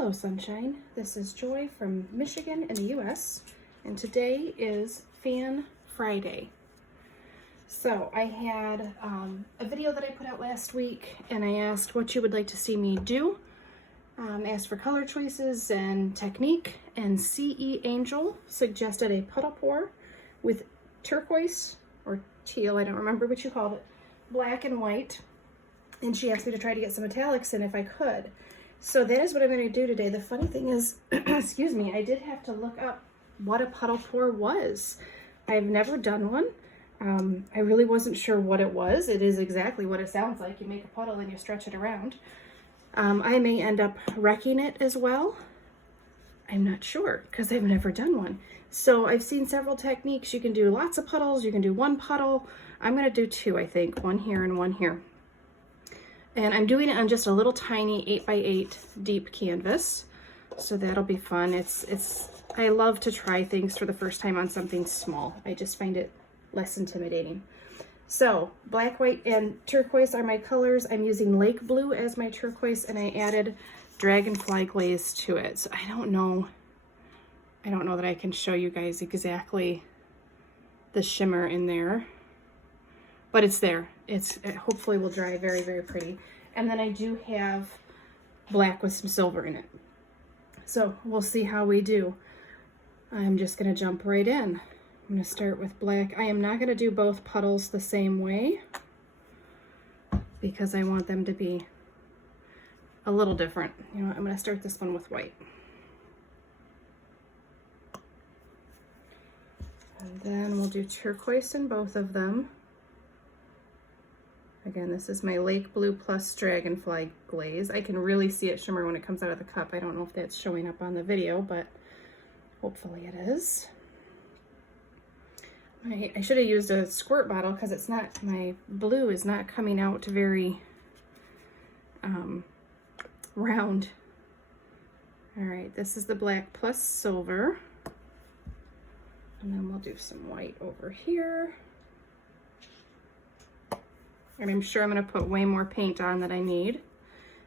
Hello Sunshine, this is Joy from Michigan in the US, and today is Fan Friday. So I had a video that I put out last week and I asked what you would like to see me do. Asked for color choices and technique, and CE Angel suggested a puddle pour with turquoise or teal, I don't remember what you called it, black and white, and she asked me to try to get some metallics in if I could. So that is what I'm going to do today. The funny thing is, excuse me, I did have to look up what a puddle pour was. I've never done one. I really wasn't sure what it was. It is exactly what it sounds like. You make a puddle and you stretch it around. I may end up wrecking it as well. I'm not sure because I've never done one. So I've seen several techniques. You can do lots of puddles. You can do one puddle. I'm going to do two, I think. One here and one here. And I'm doing it on just a little tiny 8x8 deep canvas. So that'll be fun. I love to try things for the first time on something small. I just find it less intimidating. So black, white, and turquoise are my colors. I'm using lake blue as my turquoise, and I added dragonfly glaze to it. So I don't know that I can show you guys exactly the shimmer in there, but it's there. It hopefully will dry very, very pretty. And then I do have black with some silver in it. So we'll see how we do. I'm just gonna jump right in. I'm gonna start with black. I am not gonna do both puddles the same way because I want them to be a little different. You know, I'm gonna start this one with white. And then we'll do turquoise in both of them. Again, this is my lake blue plus dragonfly glaze. I can really see it shimmer when it comes out of the cup. I don't know if that's showing up on the video, but hopefully it is. I should have used a squirt bottle because it's not, my blue is not coming out very round. All right, this is the black plus silver. And then we'll do some white over here. And I'm sure I'm going to put way more paint on than I need.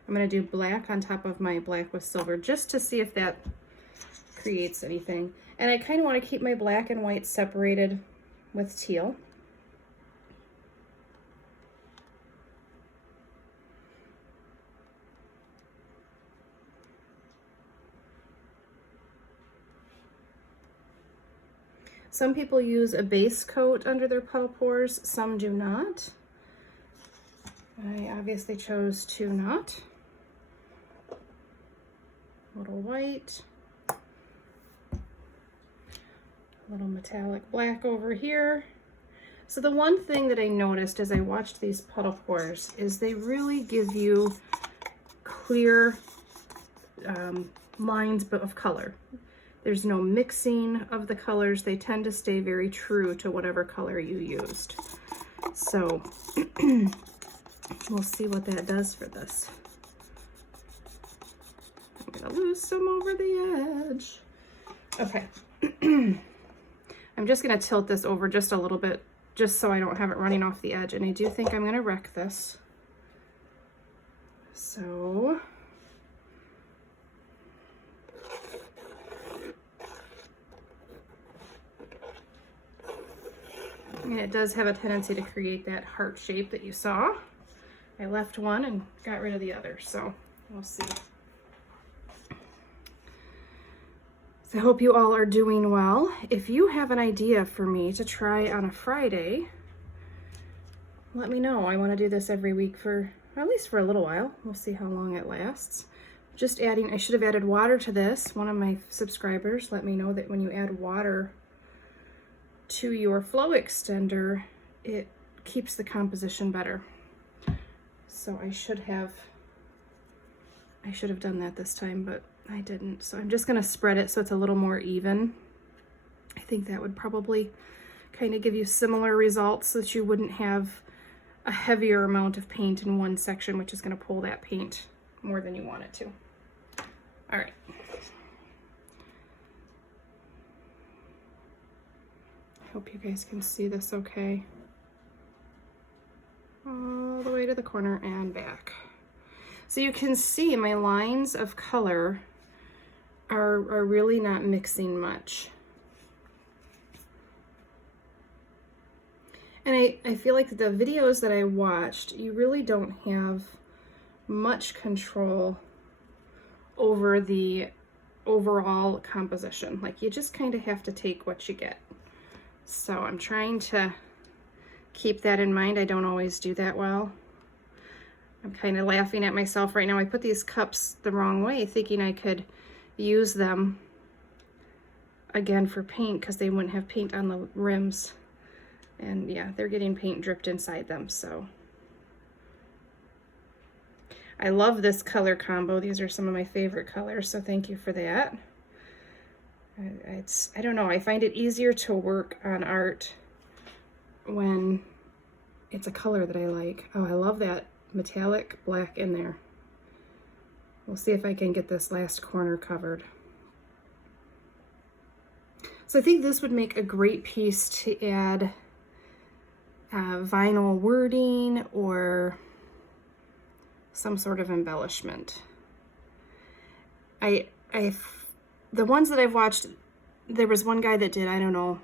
I'm going to do black on top of my black with silver just to see if that creates anything. And I kind of want to keep my black and white separated with teal. Some people use a base coat under their puddle pours, some do not. I obviously chose to not. A little white, a little metallic black over here. So the one thing that I noticed as I watched these puddle pours is they really give you clear lines of color. There's no mixing of the colors. They tend to stay very true to whatever color you used. So we'll see what that does for this. I'm gonna lose some over the edge. Okay. I'm just gonna tilt this over just a little bit, just so I don't have it running off the edge. And I do think I'm gonna wreck this. So, and it does have a tendency to create that heart shape that you saw. I left one and got rid of the other, so we'll see. So I hope you all are doing well. If you have an idea for me to try on a Friday, let me know. I want to do this every week for at least for a little while. We'll see how long it lasts. Just adding, I should have added water to this. One of my subscribers let me know that when you add water to your flow extender, it keeps the composition better. So I should have done that this time, but I didn't. So I'm just gonna spread it so it's a little more even. I think that would probably kind of give you similar results so that you wouldn't have a heavier amount of paint in one section, which is gonna pull that paint more than you want it to. All right. I hope you guys can see this okay. All the way to the corner and back. So you can see my lines of color are really not mixing much. And I feel like the videos that I watched, you really don't have much control over the overall composition. Like, you just kind of have to take what you get. So I'm trying to keep that in mind. I don't always do that well. I'm kind of laughing at myself right now. I put these cups the wrong way, thinking I could use them again for paint because they wouldn't have paint on the rims. And yeah, they're getting paint dripped inside them, so. I love this color combo. These are some of my favorite colors, so thank you for that. I don't know, I find it easier to work on art when it's a color that I like. Oh, I love that metallic black in there. We'll see if I can get this last corner covered. So I think this would make a great piece to add vinyl wording or some sort of embellishment. The ones that I've watched, there was one guy that did, I don't know,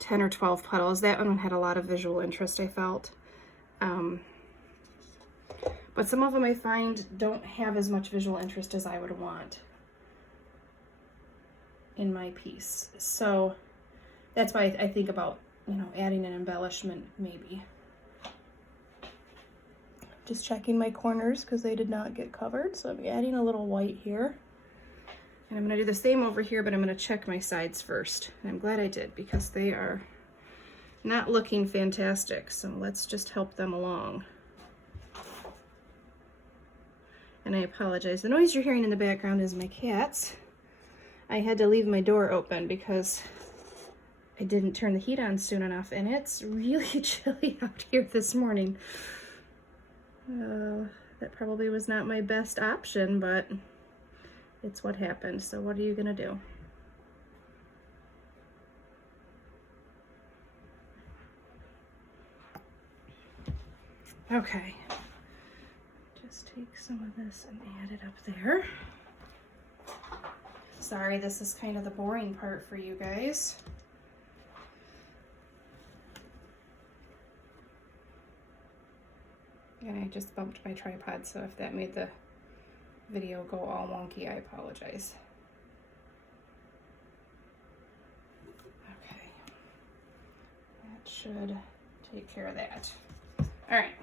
10 or 12 puddles. That one had a lot of visual interest, I felt. But some of them I find don't have as much visual interest as I would want in my piece. So that's why I think about, you know, adding an embellishment maybe. Just checking my corners because they did not get covered. So I'm adding a little white here. And I'm gonna do the same over here, but I'm gonna check my sides first. And I'm glad I did because they are not looking fantastic. So let's just help them along. And I apologize. The noise you're hearing in the background is my cats. I had to leave my door open because I didn't turn the heat on soon enough, and it's really chilly out here this morning. That probably was not my best option, but it's what happened. So what are you gonna do? Okay. Just take some of this and add it up there. Sorry, this is kind of the boring part for you guys. And I just bumped my tripod, so if that made the video go all wonky, I apologize. Okay, that should take care of that. All right,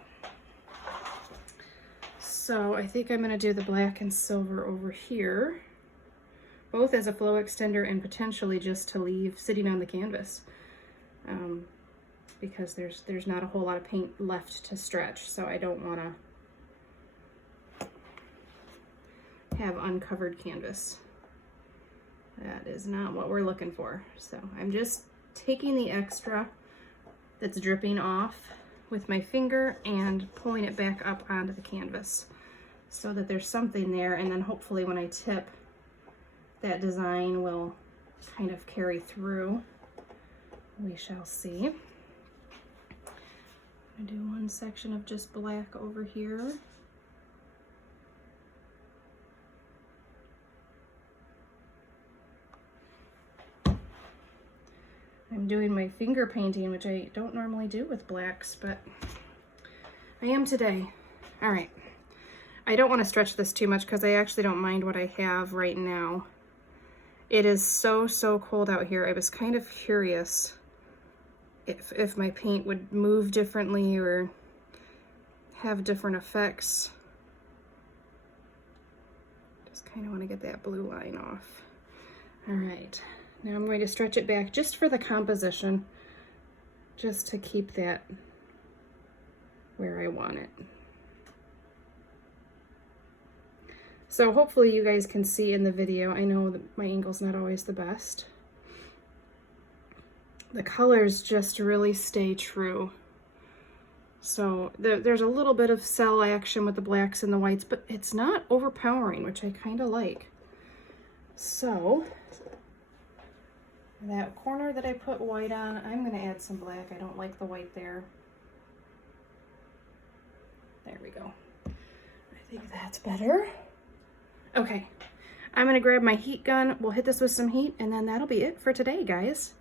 so I think I'm gonna do the black and silver over here, both as a flow extender and potentially just to leave sitting on the canvas. Because there's not a whole lot of paint left to stretch, so I don't want to have uncovered canvas. That is not what we're looking for. So I'm just taking the extra that's dripping off with my finger and pulling it back up onto the canvas so that there's something there, and then hopefully when I tip, that design will kind of carry through. We shall see. I'm gonna do one section of just black over here. I'm doing my finger painting, which I don't normally do with blacks, but I am today. All right. I don't want to stretch this too much because I actually don't mind what I have right now. It is so cold out here. I was kind of curious if my paint would move differently or have different effects. Just kind of want to get that blue line off. All right, now I'm going to stretch it back just for the composition, just to keep that where I want it. So hopefully you guys can see in the video. I know that my angle's not always the best. The colors just really stay true. So there's a little bit of cell action with the blacks and the whites, but it's not overpowering, which I kind of like. So that corner that I put white on, I'm going to add some black. I don't like the white there. There we go. I think that's better. Okay, I'm gonna grab my heat gun. We'll hit this with some heat, and then that'll be it for today, guys.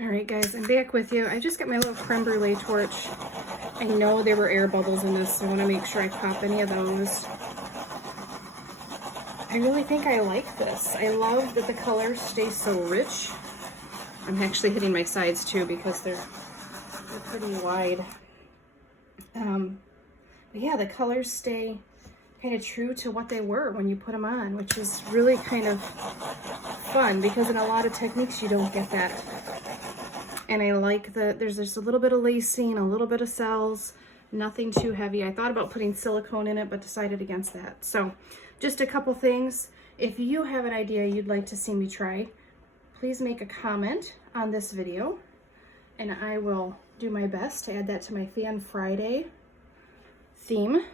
All right, guys, I'm back with you. I just got my little creme brulee torch. I know there were air bubbles in this, so I wanna make sure I pop any of those. I really think I like this. I love that the colors stay so rich. I'm actually hitting my sides too because they're pretty wide. But yeah, the colors stay kind of true to what they were when you put them on, which is really kind of fun because in a lot of techniques you don't get that. And I like there's just a little bit of lacing, a little bit of cells, nothing too heavy. I thought about putting silicone in it, but decided against that. So just a couple things. If you have an idea you'd like to see me try, please make a comment on this video and I will do my best to add that to my Fan Friday theme.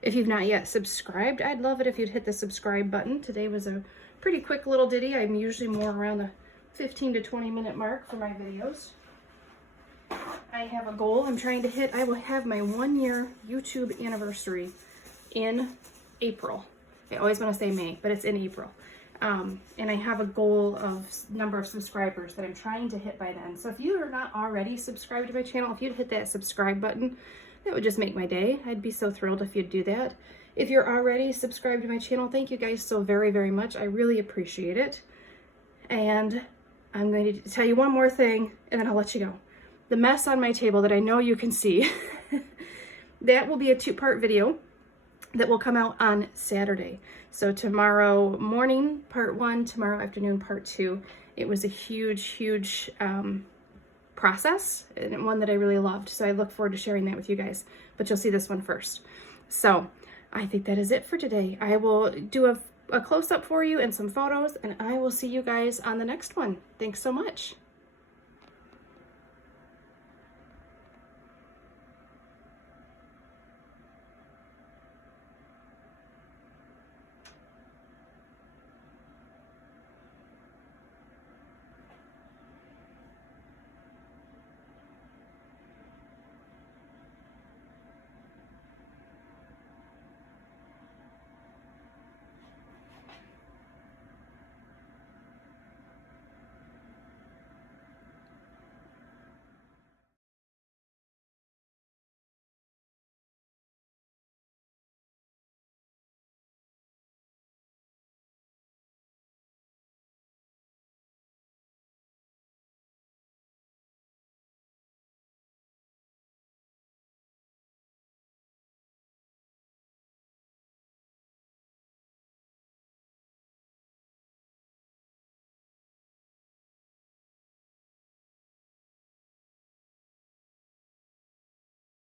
If you've not yet subscribed, I'd love it if you'd hit the subscribe button. Today was a pretty quick little ditty. I'm usually more around the 15 to 20 minute mark for my videos. I have a goal I'm trying to hit. I will have my 1 year YouTube anniversary in April. I always want to say May, but it's in April. And I have a goal of number of subscribers that I'm trying to hit by then. So if you are not already subscribed to my channel, if you'd hit that subscribe button, that would just make my day. I'd be so thrilled if you'd do that. If you're already subscribed to my channel, thank you guys so very, very much. I really appreciate it. And I'm going to tell you one more thing, and then I'll let you go. The mess on my table that I know you can see, that will be a 2-part video that will come out on Saturday. So tomorrow morning, part 1, tomorrow afternoon, part 2. It was a huge, huge process and one that I really loved. So I look forward to sharing that with you guys, but you'll see this one first. So I think that is it for today. I will do a close-up for you and some photos, and I will see you guys on the next one. Thanks so much.